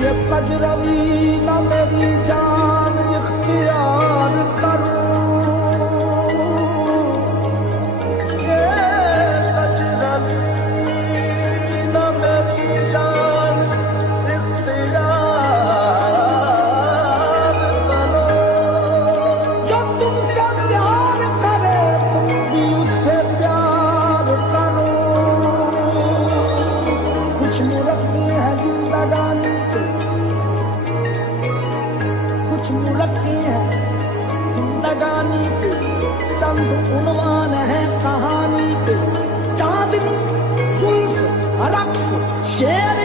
ये कजरवी न मेरी जान इख्तियार करूं, ये कजरवी न मेरी जान इख्तियार करो। जो तुमसे प्यार करे तुम भी उससे प्यार करो। कुछ मुरक्की है जिंदगानी पे, कुछ मुरक्की है जिंदगानी पे, चंद उन्वान है कहानी पे। चांदनी जुल्फ रक्स शेर